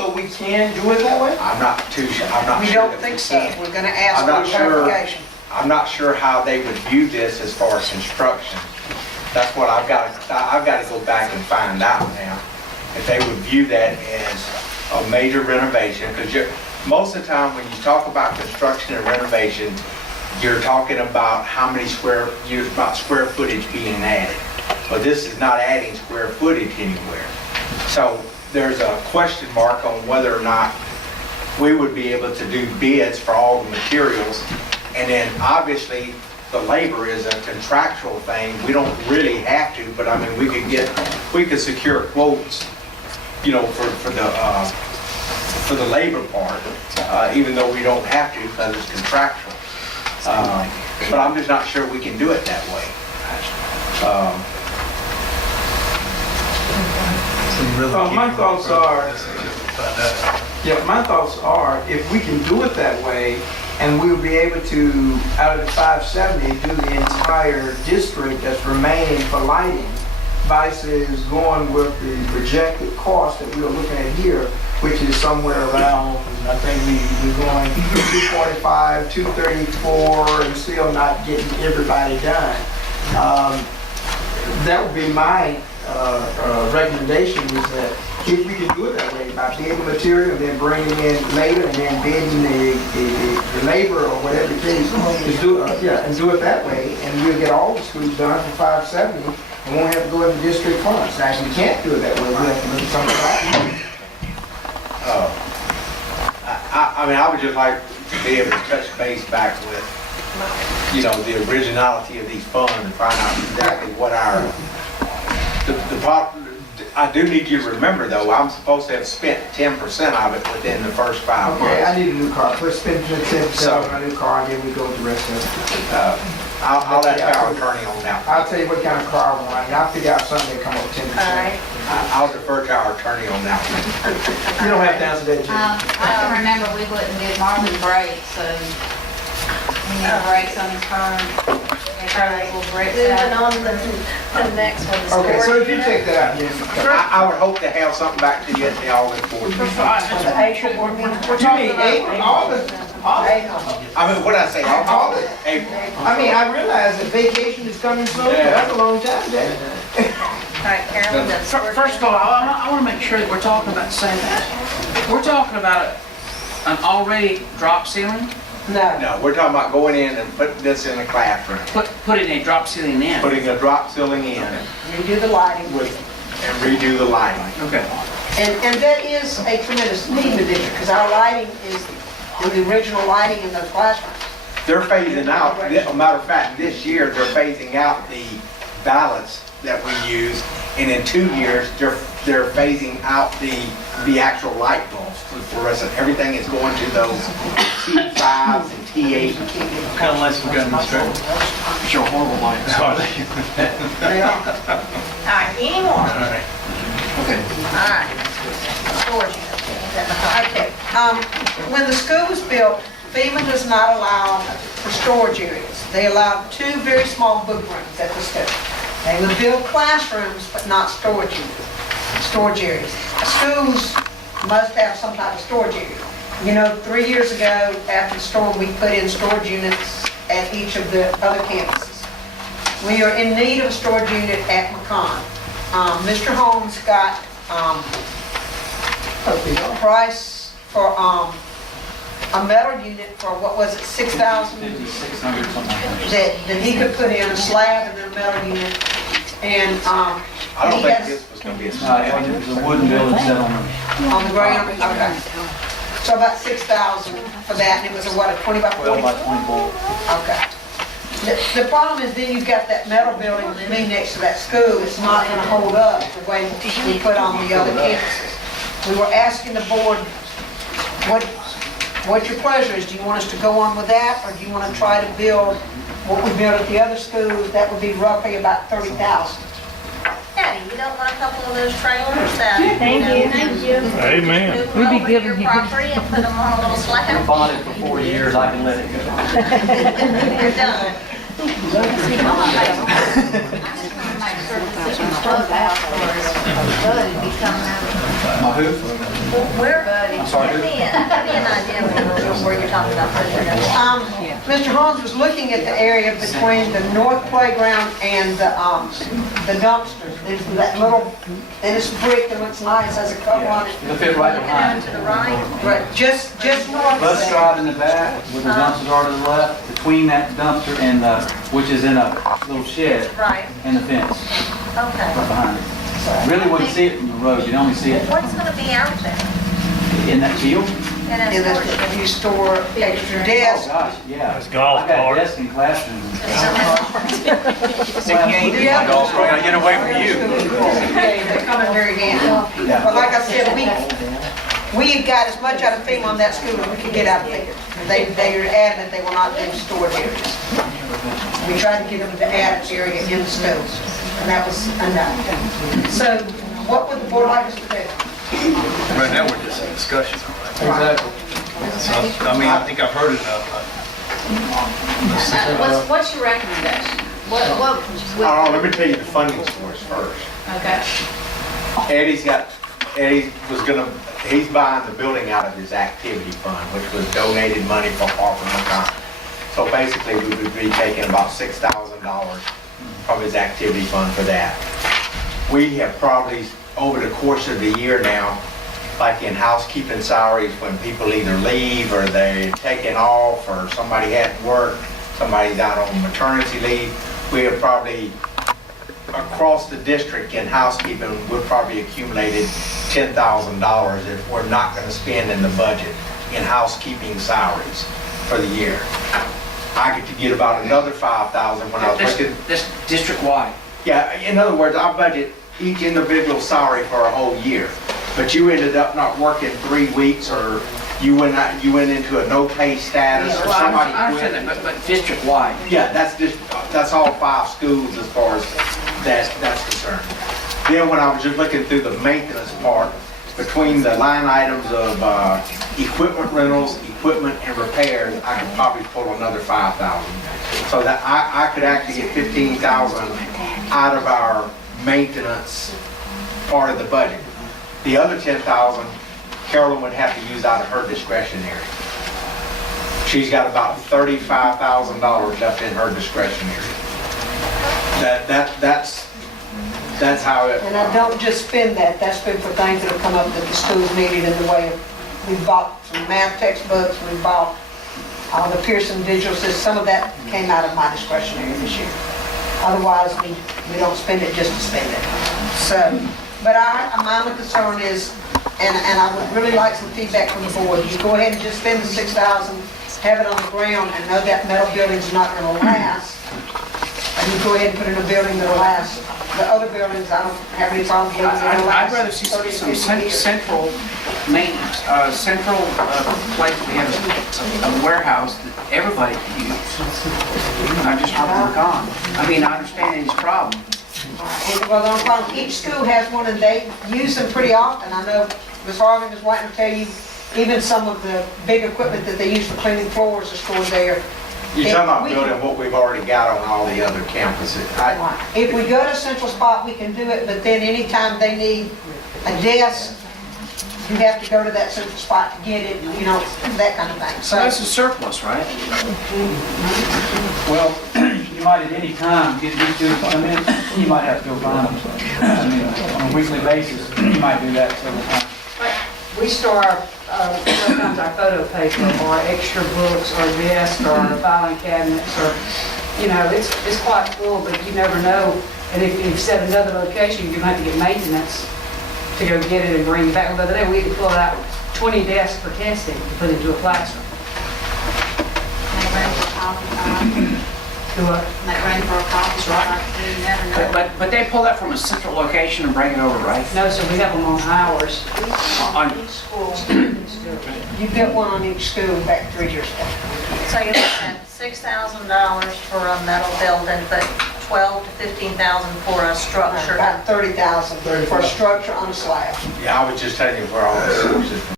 so we can do it that way? I'm not too sure, I'm not We sure. don't that think we so. can. We're gonna ask I'm not for sure. clarification. I'm not sure how they would view this as far as construction. That's what I've got to go back and find out now. If they would view that as a major renovation, because most of the time when you talk about construction and renovation, you're talking about how many square footage being added. But this is not adding square footage anywhere. So there's a question mark on whether or not we would be able to do bids for all the materials. And then obviously the labor is a contractual thing. We don't really have to, but I mean, we could secure quotes, you know, for the labor part, even though we don't have to because it's contractual. But I'm just not sure we can do it that way. My thoughts are, if we can do it that way, and we'll be able to, out of the 570, do the entire district that's remaining for lighting, versus going with the projected cost that we are looking at here, which is somewhere around, I think we're going 245, 234, and still not getting everybody done. That would be my recommendation, is that if we can do it that way, by bidding material and then bringing in later and then bidding the labor or whatever it is, to do, and do it that way, and we'll get all the schools done for 570, and won't have to go into district funds. Now, if we can't do it that way, we'll have to look at something like I mean, I would just like to be able to touch base back with, you know, the originality of these funds and find out exactly what I do need you to remember though, I'm supposed to have spent 10% of it within the first 5 months. Okay, I need a new car. Let's spend 10% on a new car, and then we go with the rest of it. I'll let our attorney on that. I'll tell you what kind of car I want, and I'll figure out something to come up with 10%. All right. I'll defer to our attorney on that one. You don't have to answer that, Jim. I can remember we wouldn't give Marvin brakes, so we need brakes on his car. Make sure those little brakes Moving out. on to the next one. the Okay, so storage if you unit. take that out, Jim. I would hope to have something back to you at the August board meeting. The April board meeting. What you mean, April, August? I mean, what did I say? August. April. I mean, I realize that vacation is coming soon, but Yeah. that's a long time, Jay. All right, Carolyn, the storage First of all, I want to make sure that we're talking about the same thing. We're talking about an already drop ceiling, No. No, we're talking about going in and putting this in a classroom, putting a drop ceiling in. putting a drop ceiling in Redo the lighting. and redo the lighting. Okay. And that is a tremendous need in the district, because our lighting is the original lighting in those classrooms. They're phasing out, as a matter of fact, this year, they're phasing out the ballasts that we use, and in 2 years, they're phasing out the actual light bulbs for fluorescent. Everything is going to those T5s and T8. Kind of less we're going to show horrible lights. They are. All right, any more? Okay. All right. Storage unit. Okay, when the school was built, FEMA does not allow for storage areas. They allow 2 very small book rooms at the school. They would build classrooms, but not storage areas. Schools must have some type of storage area. You know, 3 years ago, after the storm, we put in storage units at each of the other campuses. We are in need of a storage unit at McCon. Mr. Holmes got a price for a metal unit for, what was it, 6,000? 5,600 something like that. That he could put in a slab and then a metal unit. And I don't he think has, this was gonna be a It slab. was a wooden building set on on the ground, okay. So about 6,000 for that, and it was a what, a 20 by 40? 12 by 24. Okay. The problem is then you've got that metal building being next to that school. It's not gonna hold up the way we put on the other campuses. We were asking the board, what your pleasure is. Do you want us to go on with that, or do you want to try to build what we built at the other schools? That would be roughly about 30,000. Patty, you don't want a couple of those trailers that, Thank you. Thank you. Amen. Move them over to your property and put them on a little I slab? bought it for 4 years, I can let it go. You're done. I just want to make sure that this is 12 hours. Buddy be coming out. My who? Where, I'm sorry, give who? me an idea where you're talking about putting it. Mr. Hans was looking at the area between the north playground and the dumpsters. There's that little, and it's brick that looks nice, has a cover on it. It'll fit right Looking behind. to the right. Right, just north of Bus that. drive in the back, where the dumpsters are to the left, between that dumpster and which is in a little shed, Right, and the fence, okay. right behind it. Really wouldn't see it from the road, you'd only see it What's gonna be out there? in that field. In that And storage if shed? you store extra Oh, desks. gosh, yeah. It's golf I got cart. desks in classrooms and stuff. Yeah. Golf cart, gotta get away from you. They come in very handy. Yeah. But like I said, we got as much out of FEMA on that school as we could get out of there. They are adamant they will not do storage areas. We tried to get them to add an area in the schools, and that was enough. So what would the board like us to do? Right now, we're just in discussion. Exactly. So, I mean, I think I've heard enough. What's your recommendation? What, I don't know, let me tell you the funding source first. okay. He's buying the building out of his activity fund, which was donated money from Harper McConnell. So basically, we would be taking about $6,000 from his activity fund for that. We have probably, over the course of the year now, like in housekeeping salaries, when people either leave or they're taking off or somebody hadn't worked, somebody's out on maternity leave, we have probably, across the district in housekeeping, we've probably accumulated $10,000 if we're not going to spend in the budget in housekeeping salaries for the year. I get to get about another $5,000 when I was looking. This district-wide. Yeah, in other words, I budget each individual salary for a whole year. But you ended up not working 3 weeks, or you went into a no-pay status, or Well, somebody I understand quit. that, but district-wide. Yeah, that's all 5 schools as far as that's concerned. Then when I was just looking through the maintenance part, between the line items of equipment rentals, equipment and repairs, I could probably pull another 5,000. So that I could actually get 15,000 out of our maintenance part of the budget. The other 10,000, Carolyn would have to use out of her discretionary. She's got about $35,000 left in her discretionary. That's how it. And I don't just spend that, that's been for things that have come up that the schools needed in the way of, we bought some math textbooks, we bought the Pearson digital system, some of that came out of my discretionary this year. Otherwise, we don't spend it just to spend it. So, but my only concern is, and I would really like some feedback from the board, you go ahead and just spend the $6,000, have it on the ground, and know that metal building's not gonna last, and you go ahead and put in a building that'll last. The other buildings, I don't have any problem with. I'd rather see some central maintenance, central place, we have a warehouse that everybody can use. I just don't work on. I mean, I understand his problem. Well, the only problem, each school has one, and they use them pretty often. I know Ms. Harvey was wanting to tell you, even some of the big equipment that they use for cleaning floors are stored there. You're talking about building what we've already got on all the other campuses. If we go to Central Spot, we can do it, but then anytime they need a desk, you have to go to that Central Spot to get it, that kind of thing. So that's a surplus, right? Well, you might at any time get these two to come in, you might have to go find them. I mean, on a weekly basis, you might do that several times. We store sometimes our photo paper or extra books or desks or filing cabinets or, it's quite full, but you never know. And if you set another location, you're gonna have to get maintenance to go get it and bring it back. The other day, we had to pull out 20 desks for testing to put into a classroom. Do what? Make room for a coffee shop. You never know. But they pull that from a central location and bring it over, right? No, so we have them on hours. On- You get one on each school back 3 years ago. So you're looking at $6,000 for a metal building, but 12 to 15,000 for a structure. About 30,000 for a structure on a slab. Yeah, I was just telling you where all the sources from.